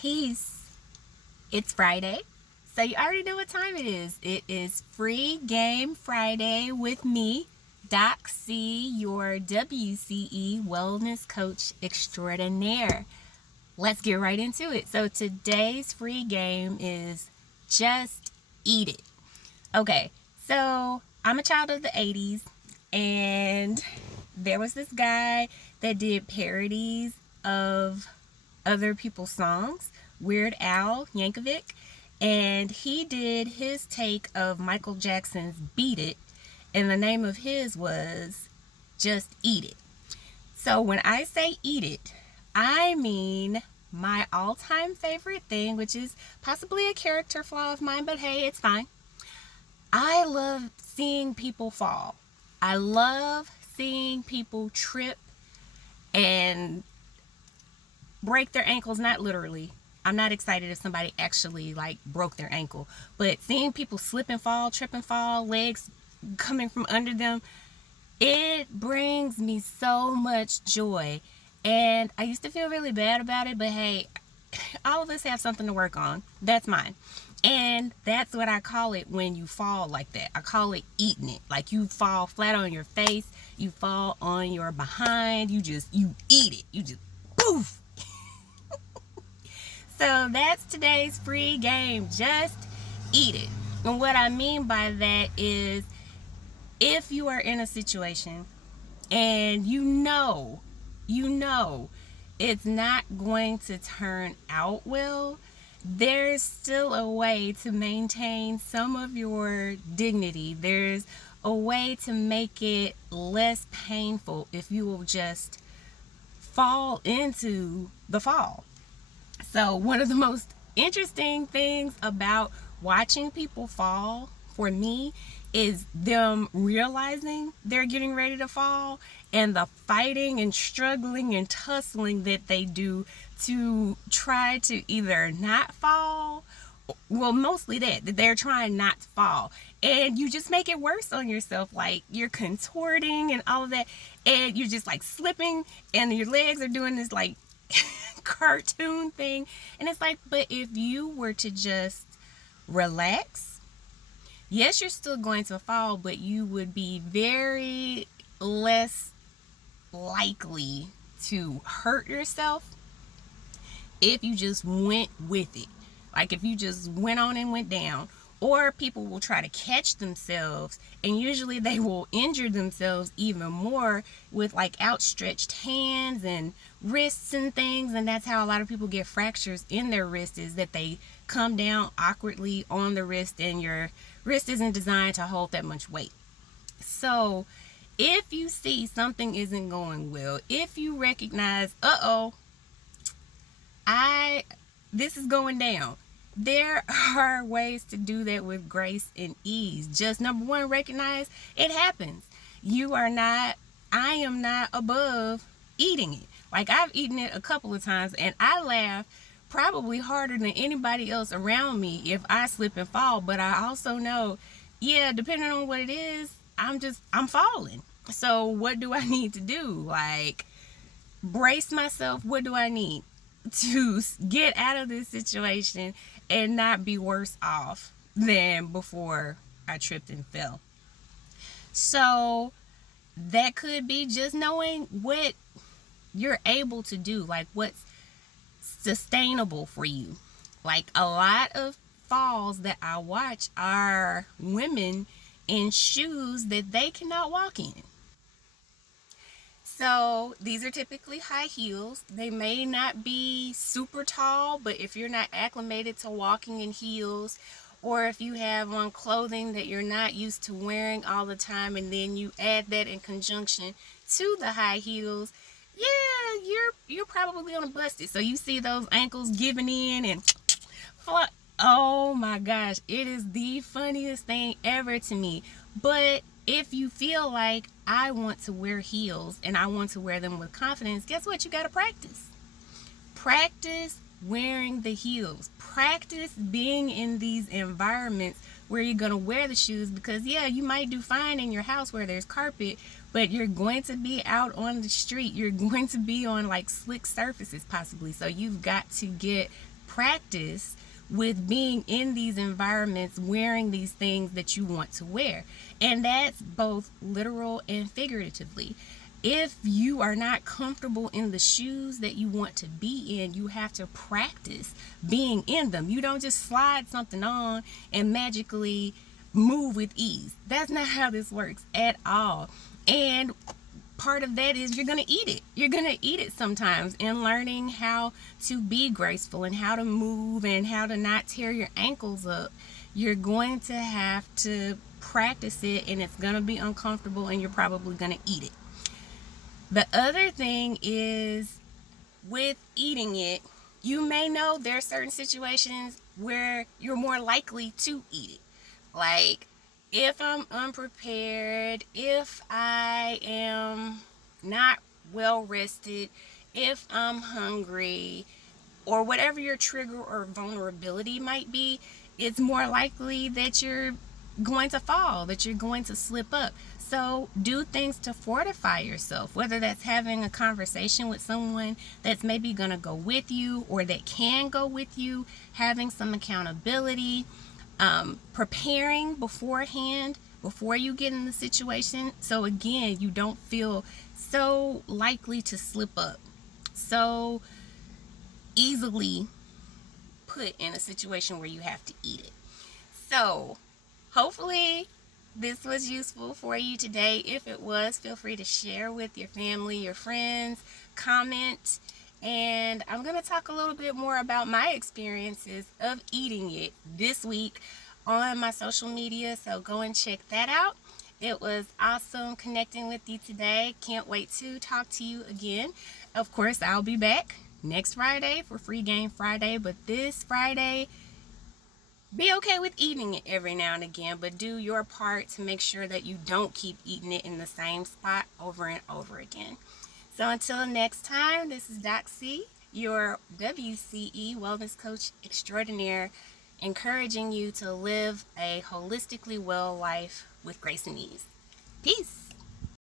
Peace. It's Friday, so you already know what time it is. It is Free Game Friday with me, Doc C, your WCE Wellness Coach Extraordinaire. Let's get right into it. So today's free game is Just Eat It. Okay, so I'm a child of the 80s, and there was this guy that did parodies of other people's songs, Weird Al Yankovic, and he did his take of Michael Jackson's Beat It, and the name of his was Just Eat It. So when I say eat it, I mean my all-time favorite thing, which is possibly a character flaw of mine, but hey, it's fine. I love seeing people fall. I love seeing people trip and break their ankles, not literally. I'm not excited if somebody actually broke their ankle, but seeing people slip and fall, trip and fall, legs coming from under them, it brings me so much joy. And I used to feel really bad about it, but hey, all of us have something to work on. That's mine. And that's what I call it when you fall like that. I call it eating it. Like you fall flat on your face, you fall on your behind, you eat it. You just poof. So that's today's free game. Just eat it. And what I mean by that is if you are in a situation and you know it's not going to turn out well, there's still a way to maintain some of your dignity. There's a way to make it less painful if you will just fall into the fall. So one of the most interesting things about watching people fall for me is them realizing they're getting ready to fall and the fighting and struggling and tussling that they do to try to either not fall. Well, mostly that they're trying not to fall, and you just make it worse on yourself. Like you're contorting and all of that, and you're just like slipping and your legs are doing this like cartoon thing. And it's like, but if you were to just relax, yes, you're still going to fall, but you would be very less likely to hurt yourself if you just went with it. Like if you just went on and went down. Or people will try to catch themselves, and usually they will injure themselves even more with like outstretched hands and wrists and things. And that's how a lot of people get fractures in their wrist, is that they come down awkwardly on the wrist, and your wrist isn't designed to hold that much weight. So if you see something isn't going well, if you recognize, this is going down, there are ways to do that with grace and ease. Just number one, recognize it happens. I am not above eating it. Like I've eaten it a couple of times, and I laugh probably harder than anybody else around me if I slip and fall. But I also know, yeah, depending on what it is, I'm falling. So what do I need to do? Like brace myself. What do I need to get out of this situation and not be worse off than before I tripped and fell? So that could be just knowing what you're able to do, like what's sustainable for you. Like a lot of falls that I watch are women in shoes that they cannot walk in. So these are typically high heels. They may not be super tall, but if you're not acclimated to walking in heels, or if you have on clothing that you're not used to wearing all the time, and then you add that in conjunction to the high heels, yeah, you're probably gonna bust it. So you see those ankles giving in and oh my gosh, it is the funniest thing ever to me. But if you feel like I want to wear heels and I want to wear them with confidence, guess what? You got to practice. Practice wearing the heels. Practice being in these environments where you're going to wear the shoes, because yeah, you might do fine in your house where there's carpet, but you're going to be out on the street. You're going to be on like slick surfaces possibly. So you've got to get practice with being in these environments, wearing these things that you want to wear. And that's both literal and figuratively. If you are not comfortable in the shoes that you want to be in, you have to practice being in them. You don't just slide something on and magically move with ease. That's not how this works at all. And part of that is you're going to eat it. You're going to eat it sometimes, and learning how to be graceful and how to move and how to not tear your ankles up. You're going to have to practice it, and it's going to be uncomfortable, and you're probably going to eat it. The other thing is, with eating it, you may know there are certain situations where you're more likely to eat it. Like, if I'm unprepared, if I am not well rested, if I'm hungry, or whatever your trigger or vulnerability might be, it's more likely that you're going to fall, that you're going to slip up. So do things to fortify yourself, whether that's having a conversation with someone that's maybe going to go with you or that can go with you, having some accountability, preparing beforehand before you get in the situation. So again, you don't feel so likely to slip up, so easily put in a situation where you have to eat it. So hopefully this was useful for you today. If it was, feel free to share with your family, your friends, comment. And I'm going to talk a little bit more about my experiences of eating it this week on my social media. So go and check that out. It was awesome connecting with you today. Can't wait to talk to you again. Of course, I'll be back next Friday for Free Game Friday. But this Friday, be okay with eating it every now and again, but do your part to make sure that you don't keep eating it in the same spot over and over again. So until next time, this is Doc C, your WCE Wellness Coach Extraordinaire, encouraging you to live a holistically well life with grace and ease. Peace.